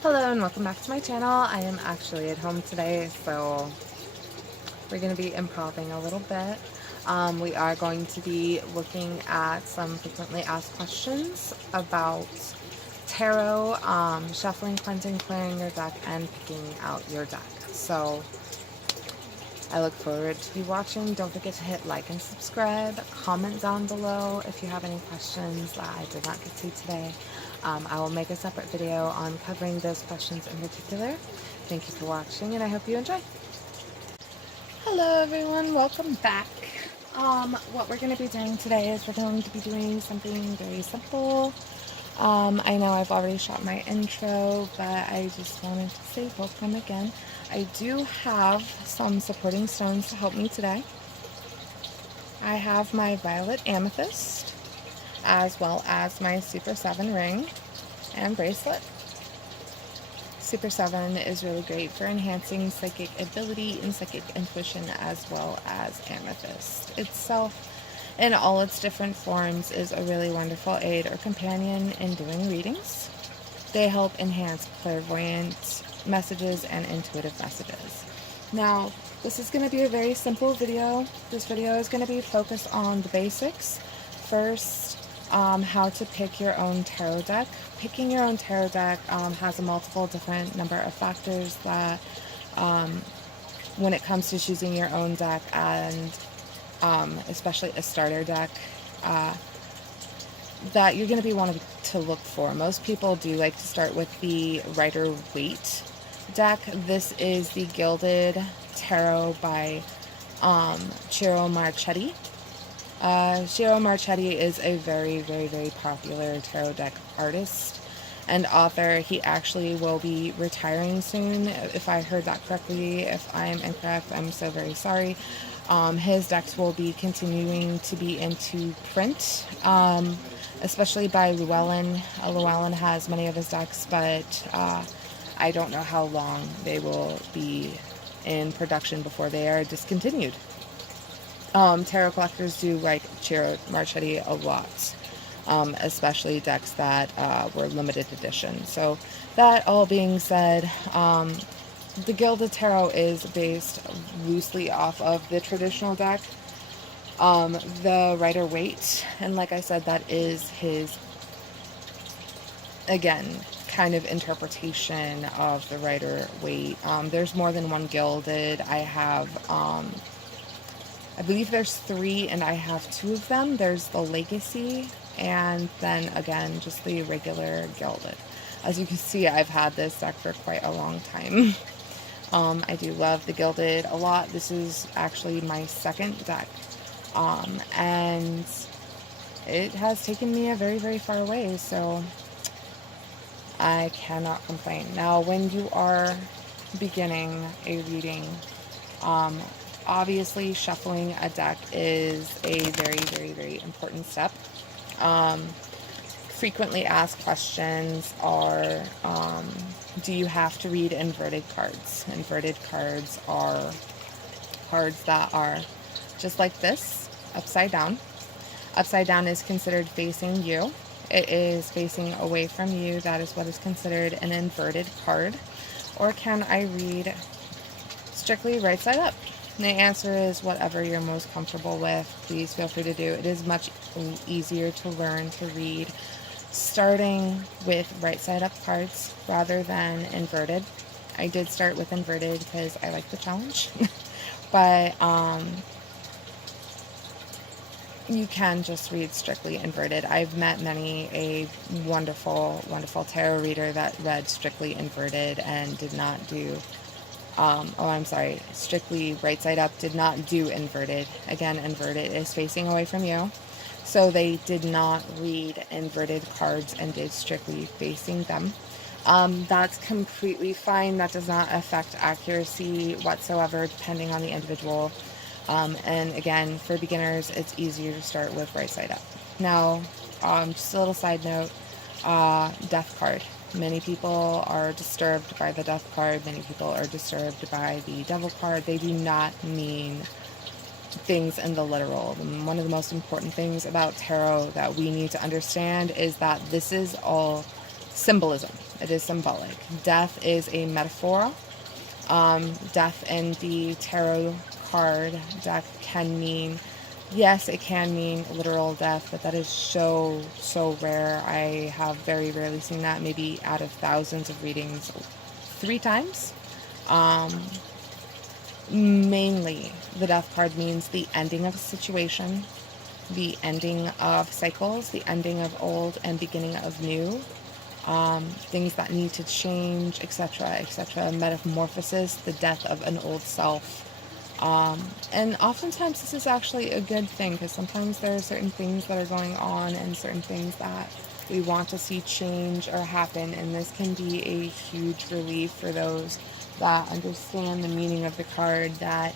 Hello and welcome back to my channel. I am actually at home today, so we're going to be improving a little bit. We are going to be looking at some frequently asked questions about tarot, shuffling, cleansing, clearing your deck, and picking out your deck. So I look forward to you watching. Don't forget to hit like and subscribe. Comment down below if you have any questions that I did not get to today. I will make a separate video on covering those questions in particular. Thank you for watching, and I hope you enjoy. Hello everyone, welcome back. What we're going to be doing today is we're going to be doing something very simple. I know I've already shot my intro, but I just wanted to say welcome again. I do have some supporting stones to help me today. I have my violet amethyst, as well as my Super 7 ring and bracelet. Super 7 is really great for enhancing psychic ability and psychic intuition, as well as amethyst itself in all its different forms is a really wonderful aid or companion in doing readings. They help enhance clairvoyant messages and intuitive messages. Now, this is going to be a very simple video. This video is going to be focused on the basics. First, how to pick your own tarot deck. Picking your own tarot deck has a multiple different number of factors that when it comes to choosing your own deck, and especially a starter deck, that you're going to be wanting to look for. Most people do like to start with the Rider-Waite deck. This is the Gilded Tarot by Ciro Marchetti. Ciro Marchetti is a very, very, very popular tarot deck artist and author. He actually will be retiring soon, if I heard that correctly. If I am incorrect, I'm so very sorry. His decks will be continuing to be into print, especially by Llewellyn. Llewellyn has many of his decks, but I don't know how long they will be in production before they are discontinued. Tarot collectors do like Ciro Marchetti a lot, especially decks that were limited edition. So that all being said, the Gilded Tarot is based loosely off of the traditional deck, the Rider-Waite, and like I said, that is his, again, kind of interpretation of the Rider-Waite. There's more than one Gilded. I have, I believe there's 3, and I have 2 of them. There's the Legacy, and then again, just the regular Gilded. As you can see, I've had this deck for quite a long time. I do love the Gilded a lot. This is actually my second deck, and it has taken me a very, very far away, so I cannot complain. Now, when you are beginning a reading, obviously shuffling a deck is a very, very, very important step. Frequently asked questions are, do you have to read inverted cards? Inverted cards are cards that are just like this, upside down. Upside down is considered facing you. It is facing away from you. That is what is considered an inverted card. Or can I read strictly right side up? And the answer is whatever you're most comfortable with. Please feel free to do. It is much easier to learn to read starting with right side up cards rather than inverted. I did start with inverted because I like the challenge. But you can just read strictly inverted. I've met many a wonderful, wonderful tarot reader that read strictly inverted and did not do strictly right side up, did not do inverted. Again, inverted is facing away from you. So they did not read inverted cards and did strictly facing them. That's completely fine. That does not affect accuracy whatsoever, depending on the individual. And again, for beginners, it's easier to start with right side up. Now, just a little side note, death card. Many people are disturbed by the death card. Many people are disturbed by the devil card. They do not mean things in the literal. One of the most important things about tarot that we need to understand is that this is all symbolism. It is symbolic. Death is a metaphor. Death in the tarot card deck can mean, yes, it can mean literal death, but that is so, so rare. I have very rarely seen that, maybe out of thousands of readings, 3 times. Mainly, the death card means the ending of a situation, the ending of cycles, the ending of old and beginning of new. Things that need to change, etc., etc., metamorphosis, the death of an old self. And oftentimes this is actually a good thing, because sometimes there are certain things that are going on and certain things that we want to see change or happen, and this can be a huge relief for those that understand the meaning of the card, that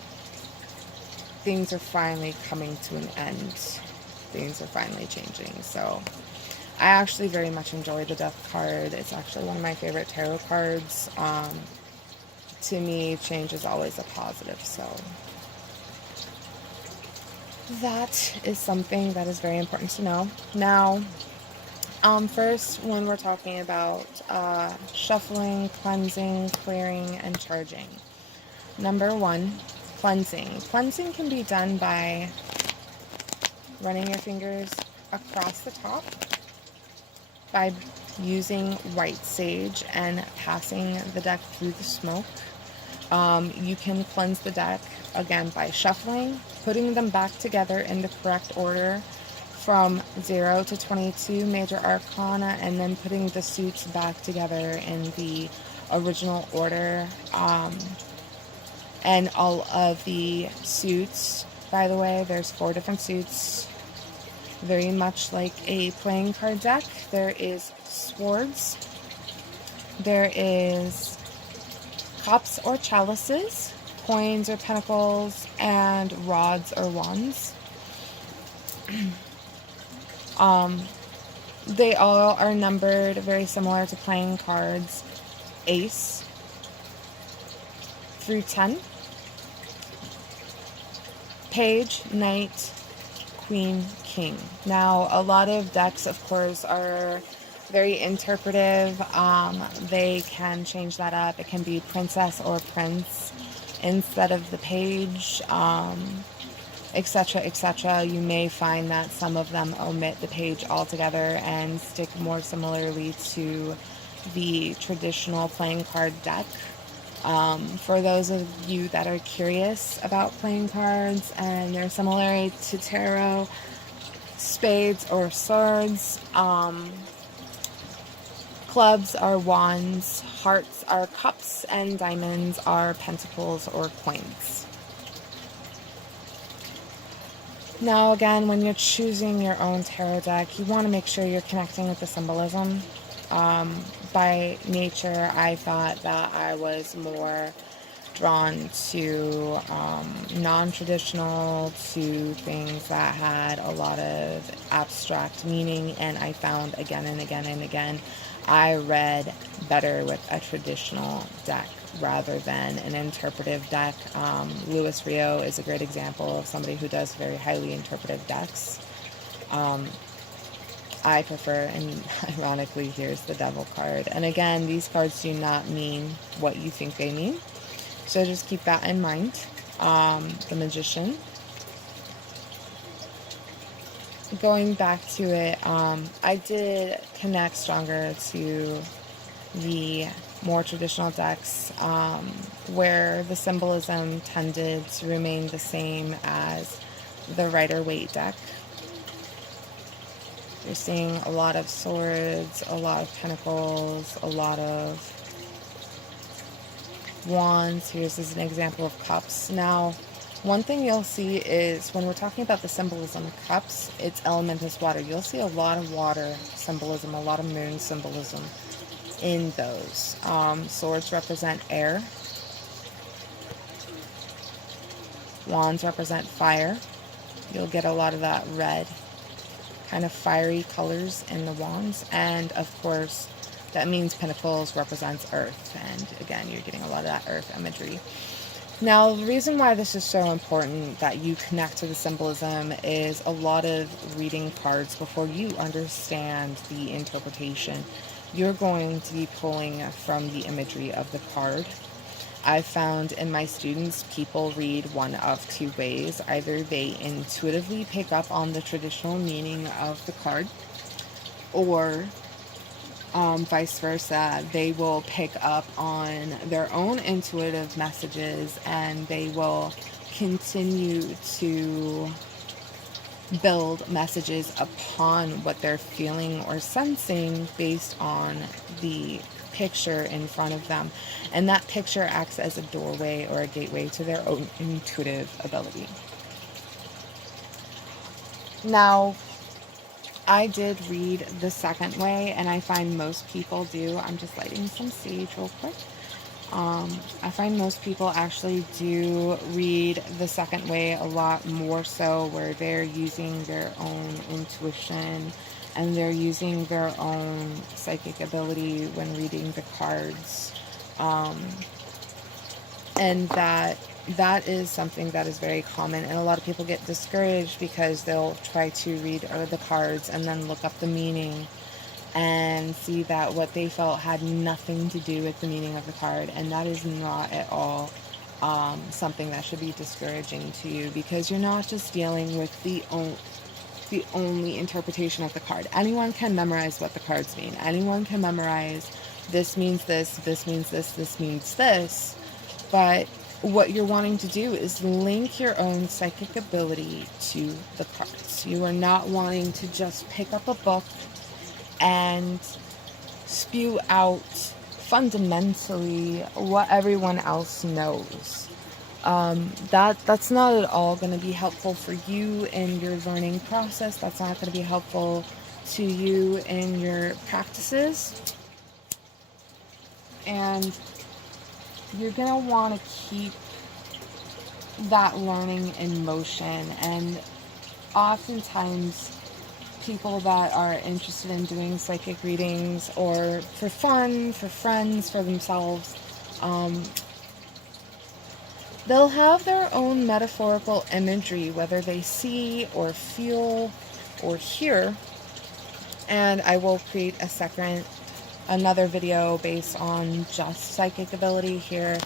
things are finally coming to an end. Things are finally changing. So I actually very much enjoy the Death card. It's actually one of my favorite tarot cards. To me, change is always a positive, so that is something that is very important to know. Now, first, when we're talking about shuffling, cleansing, clearing, and charging. Number 1, cleansing. Cleansing can be done by running your fingers across the top, by using white sage and passing the deck through the smoke. You can cleanse the deck, again, by shuffling, putting them back together in the correct order from 0 to 22 major arcana, and then putting the suits back together in the original order. And all of the suits, by the way, there's 4 different suits, very much like a playing card deck. There is swords, there is cups or chalices, coins or pentacles, and rods or wands. They all are numbered very similar to playing cards, ace through 10, page, knight, queen, king. Now, a lot of decks, of course, are very interpretive. They can change that up. It can be princess or prince instead of the page, etc., etc. You may find that some of them omit the page altogether and stick more similarly to the traditional playing card deck. For those of you that are curious about playing cards and their similarity to tarot, spades or swords, clubs are wands, hearts are cups, and diamonds are pentacles or coins. Now again, when you're choosing your own tarot deck, you want to make sure you're connecting with the symbolism. By nature, I thought that I was more drawn to non-traditional, to things that had a lot of abstract meaning, and I found again and again and again, I read better with a traditional deck rather than an interpretive deck. Luis Rio is a great example of somebody who does very highly interpretive decks. I prefer, and ironically, here's the Devil card. And again, these cards do not mean what you think they mean, so just keep that in mind. The Magician. Going back to it, I did connect stronger to the more traditional decks, where the symbolism tended to remain the same as the Rider-Waite deck. You're seeing a lot of swords, a lot of pentacles, a lot of wands. Here's an example of cups. Now, one thing you'll see is when we're talking about the symbolism of cups, its element is water. You'll see a lot of water symbolism, a lot of moon symbolism in those. Swords represent air. Wands represent fire. You'll get a lot of that red, kind of fiery colors in the wands. And of course, that means pentacles represents earth. And again, you're getting a lot of that earth imagery. Now, the reason why this is so important that you connect to the symbolism is a lot of reading cards before you understand the interpretation. you're going to be pulling from the imagery of the card. I've found in my students, people read one of two ways. Either they intuitively pick up on the traditional meaning of the card, or vice versa. They will pick up on their own intuitive messages, and they will continue to build messages upon what they're feeling or sensing based on the picture in front of them. And that picture acts as a doorway or a gateway to their own intuitive ability. Now, I did read the second way, and I find most people do. I'm just lighting some sage real quick. I find most people actually do read the second way a lot more so, where they're using their own intuition and they're using their own psychic ability when reading the cards. And that is something that is very common, and a lot of people get discouraged because they'll try to read the cards and then look up the meaning and see that what they felt had nothing to do with the meaning of the card, and that is not at all something that should be discouraging to you, because you're not just dealing with the only interpretation of the card. Anyone can memorize what the cards mean. Anyone can memorize this means this, this means this, this means this, but what you're wanting to do is link your own psychic ability to the cards. You are not wanting to just pick up a book and spew out fundamentally what everyone else knows. That's not at all going to be helpful for you in your learning process. That's not going to be helpful to you in your practices. And you're going to want to keep that learning in motion. And oftentimes, people that are interested in doing psychic readings, or for fun, for friends, for themselves, they'll have their own metaphorical imagery, whether they see or feel or hear. And I will create another video based on just psychic ability here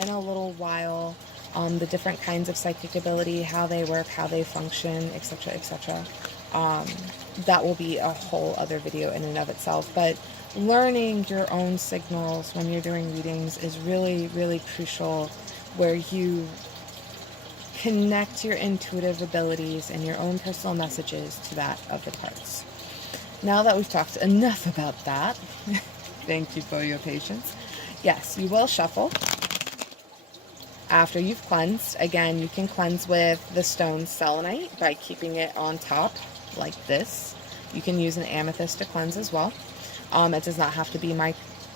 in a little while, the different kinds of psychic ability, how they work, how they function, etc., etc. That will be a whole other video in and of itself. But learning your own signals when you're doing readings is really, really crucial, where you connect your intuitive abilities and your own personal messages to that of the cards. Now that we've talked enough about that, thank you for your patience. Yes, you will shuffle after you've cleansed. Again, you can cleanse with the stone selenite by keeping it on top like this. You can use an amethyst to cleanse as well. It does not have to be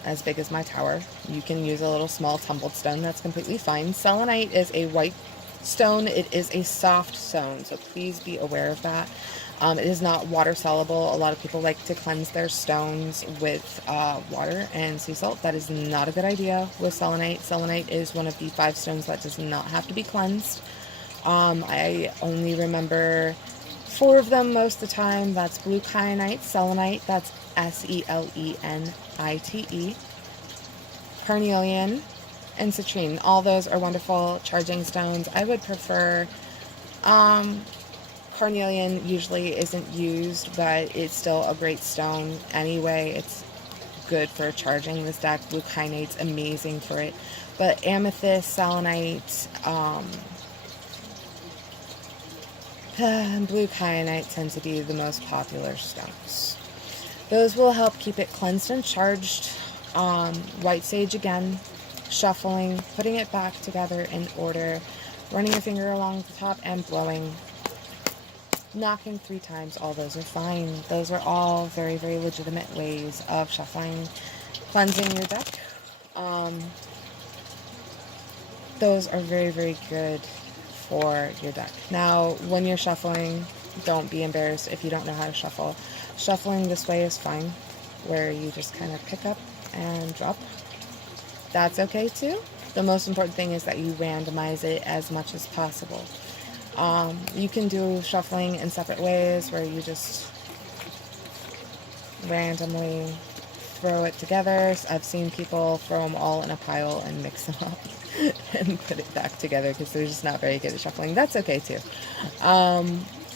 as big as my tower. You can use a little small tumbled stone. That's completely fine. Selenite is a white stone. It is a soft stone, so please be aware of that. It is not water soluble. A lot of people like to cleanse their stones with water and sea salt. That is not a good idea with selenite. Selenite is one of the 5 stones that does not have to be cleansed. I only remember 4 of them most of the time. That's blue kyanite, selenite, that's Selenite, carnelian, and citrine. All those are wonderful charging stones. I would prefer carnelian. Usually isn't used, but it's still a great stone anyway. It's good for charging this deck. Blue kyanite's amazing for it, but amethyst, selenite, and blue kyanite tend to be the most popular stones. Those will help keep it cleansed and charged. White sage again, shuffling, putting it back together in order, running your finger along the top and blowing, knocking 3 times. All those are fine. Those are all very, very legitimate ways of shuffling, cleansing your deck. Those are very, very good for your deck. Now, when you're shuffling, don't be embarrassed if you don't know how to shuffle. Shuffling this way is fine, where you just kind of pick up and drop. That's okay too. The most important thing is that you randomize it as much as possible. You can do shuffling in separate ways, where you just randomly throw it together. I've seen people throw them all in a pile and mix them up and put it back together because they're just not very good at shuffling. That's okay too.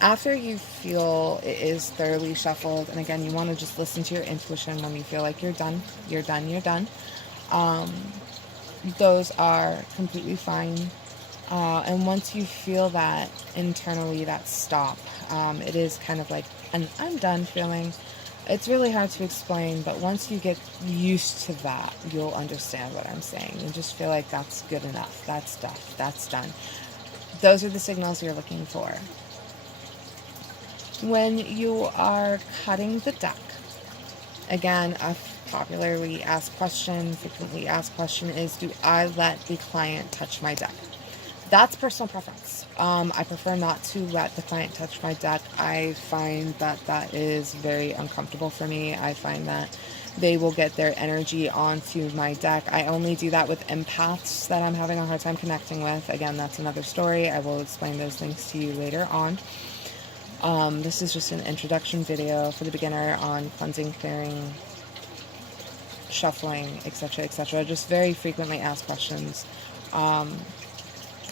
After you feel it is thoroughly shuffled, and again, you want to just listen to your intuition when you feel like you're done, you're done, you're done. Those are completely fine. And once you feel that internally, that stop, it is kind of like an I'm done feeling. It's really hard to explain, but once you get used to that, you'll understand what I'm saying. You just feel like that's good enough. That's stuff. That's done. Those are the signals you're looking for. When you are cutting the deck, again, a popularly asked question, frequently asked question is, do I let the client touch my deck? That's personal preference. I prefer not to let the client touch my deck. I find that that is very uncomfortable for me. I find that they will get their energy onto my deck. I only do that with empaths that I'm having a hard time connecting with. Again, that's another story. I will explain those things to you later on. This is just an introduction video for the beginner on cleansing, clearing, shuffling, etc., etc. Just very frequently asked questions.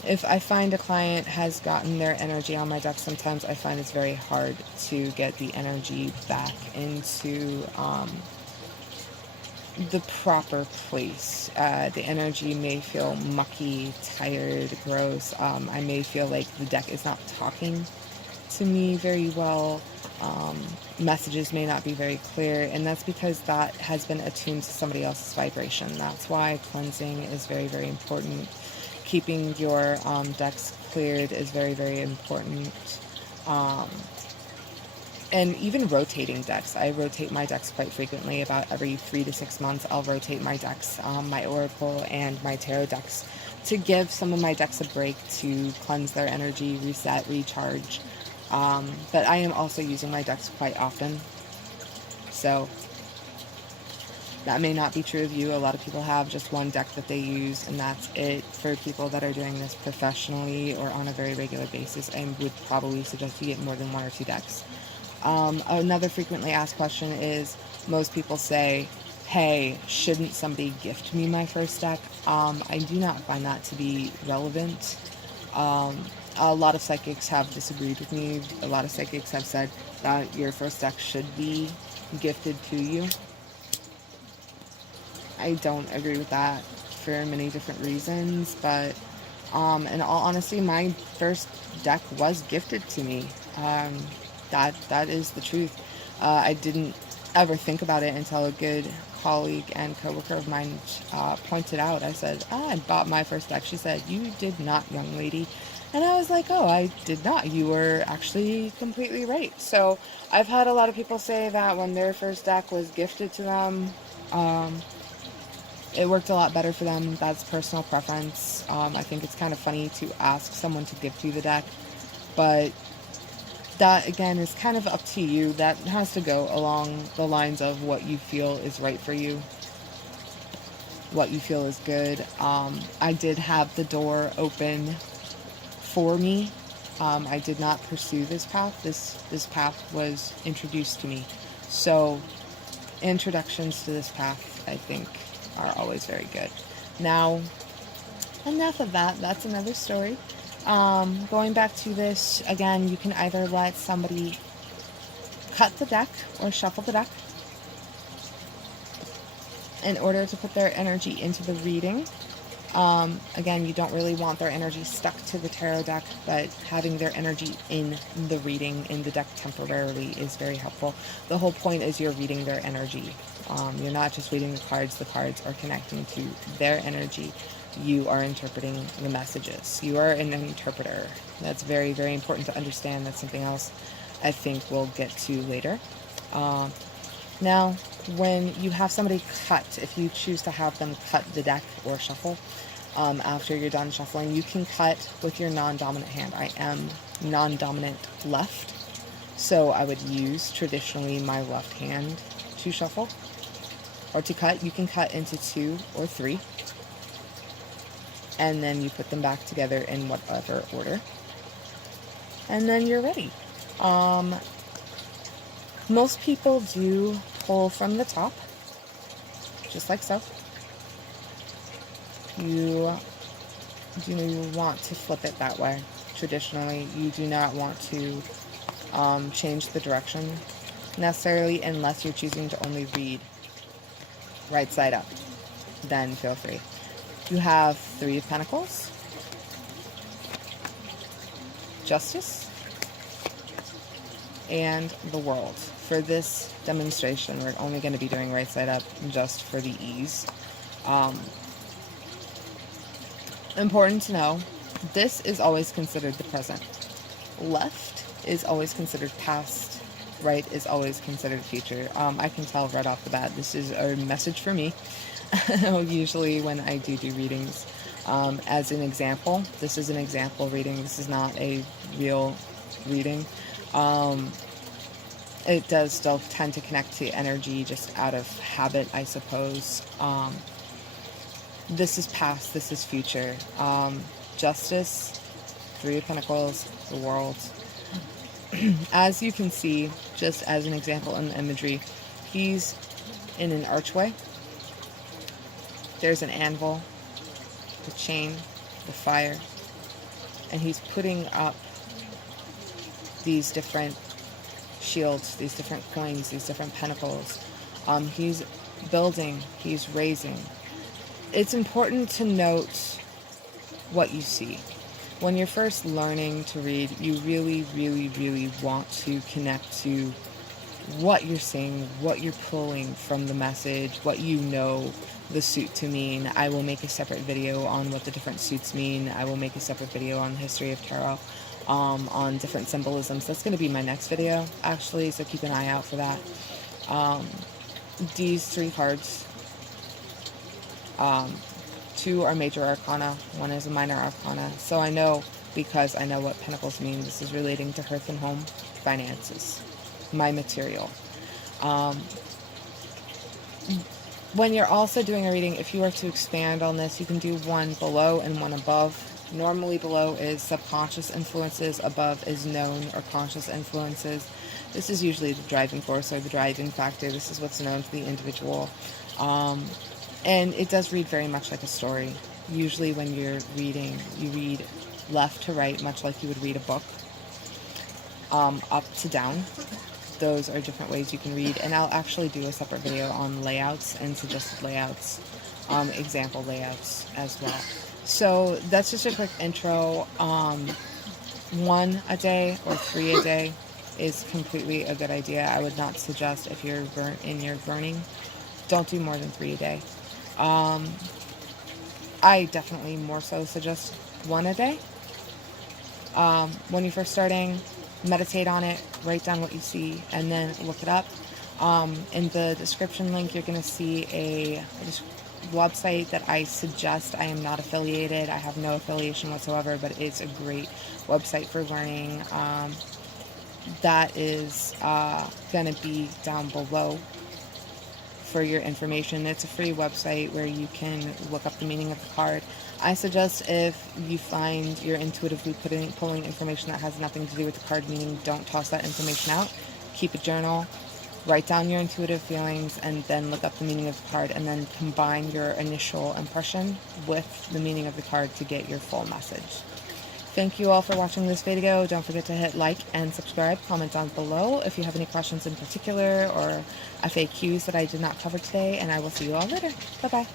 If I find a client has gotten their energy on my deck, sometimes I find it's very hard to get the energy back into the proper place. The energy may feel mucky, tired, gross. I may feel like the deck is not talking to me very well. Messages may not be very clear, and that's because that has been attuned to somebody else's vibration. That's why cleansing is very, very important. Keeping your decks cleared is very, very important. And even rotating decks. I rotate my decks quite frequently. About every 3 to 6 months, I'll rotate my decks, my Oracle and my Tarot decks, to give some of my decks a break to cleanse their energy, reset, recharge. But I am also using my decks quite often. So that may not be true of you. A lot of people have just one deck that they use, and that's it. For people that are doing this professionally or on a very regular basis, I would probably suggest you get more than 1 or 2 decks. Another frequently asked question is, most people say, hey, shouldn't somebody gift me my first deck? I do not find that to be relevant. A lot of psychics have disagreed with me. A lot of psychics have said that your first deck should be gifted to you. I don't agree with that for many different reasons, but in all honesty, my first deck was gifted to me. That is the truth. I didn't ever think about it until a good colleague and coworker of mine pointed out. I said, I bought my first deck. She said, you did not, young lady. And I was like, oh, I did not. You were actually completely right. So I've had a lot of people say that when their first deck was gifted to them, it worked a lot better for them. That's personal preference. I think it's kind of funny to ask someone to gift you the deck, but that, again, is kind of up to you. That has to go along the lines of what you feel is right for you, what you feel is good. I did have the door open for me. I did not pursue this path. This path was introduced to me. So introductions to this path, I think, are always very good. Now, enough of that. That's another story. Going back to this, again, you can either let somebody cut the deck or shuffle the deck in order to put their energy into the reading. Again, you don't really want their energy stuck to the tarot deck, but having their energy in the reading, in the deck temporarily, is very helpful. The whole point is you're reading their energy. You're not just reading the cards are connecting to their energy. You are interpreting the messages. You are an interpreter. That's very, very important to understand. That's something else I think we'll get to later. Now, when you have somebody cut, if you choose to have them cut the deck or shuffle, after you're done shuffling, you can cut with your non-dominant hand. I am non-dominant left, so I would use traditionally my left hand to shuffle or to cut. You can cut into 2 or 3, and then you put them back together in whatever order, and then you're ready. Most people do pull from the top. just like so. You do want to flip it that way. Traditionally, you do not want to change the direction necessarily unless you're choosing to only read right side up. Then feel free. You have Three of Pentacles, Justice, and the World. For this demonstration, we're only going to be doing right side up just for the ease. Important to know, this is always considered the present. Left is always considered past. Right is always considered future. I can tell right off the bat, this is a message for me. Usually when I do readings. As an example, this is an example reading. This is not a real reading. It does still tend to connect to energy just out of habit, I suppose. This is past, this is future. Justice, Three of Pentacles, the World. As you can see, just as an example in the imagery, he's in an archway. There's an anvil, the chain, the fire, and he's putting up these different shields, these different coins, these different pentacles. He's building, he's raising. It's important to note what you see. When you're first learning to read, you really, really, really want to connect to what you're seeing, what you're pulling from the message, what you know the suit to mean. I will make a separate video on what the different suits mean. I will make a separate video on the history of tarot, on different symbolisms. That's going to be my next video, actually, so keep an eye out for that. These three cards, two are major arcana, one is a minor arcana. So I know, because I know what pentacles mean, this is relating to hearth and home, finances, my material. When you're also doing a reading, if you are to expand on this, you can do one below and one above. Normally below is subconscious influences, above is known or conscious influences. This is usually the driving force or the driving factor. This is what's known to the individual. And it does read very much like a story. Usually when you're reading, you read left to right, much like you would read a book. Up to down. Those are different ways you can read. And I'll actually do a separate video on layouts and suggested layouts, example layouts as well. So that's just a quick intro. 1 a day or 3 a day is completely a good idea. I would not suggest, if you're burning, don't do more than 3 a day. I definitely more so suggest 1 a day. When you're first starting, meditate on it, write down what you see, and then look it up. In the description link, you're going to see a website that I suggest. I am not affiliated. I have no affiliation whatsoever, but it's a great website for learning. That is going to be down below for your information. It's a free website where you can look up the meaning of the card. I suggest, if you find you're intuitively pulling information that has nothing to do with the card meaning, don't toss that information out. Keep a journal, write down your intuitive feelings, and then look up the meaning of the card, and then combine your initial impression with the meaning of the card to get your full message. Thank you all for watching this video. Don't forget to hit like and subscribe. Comment down below if you have any questions in particular or FAQs that I did not cover today, and I will see you all later. Bye-bye.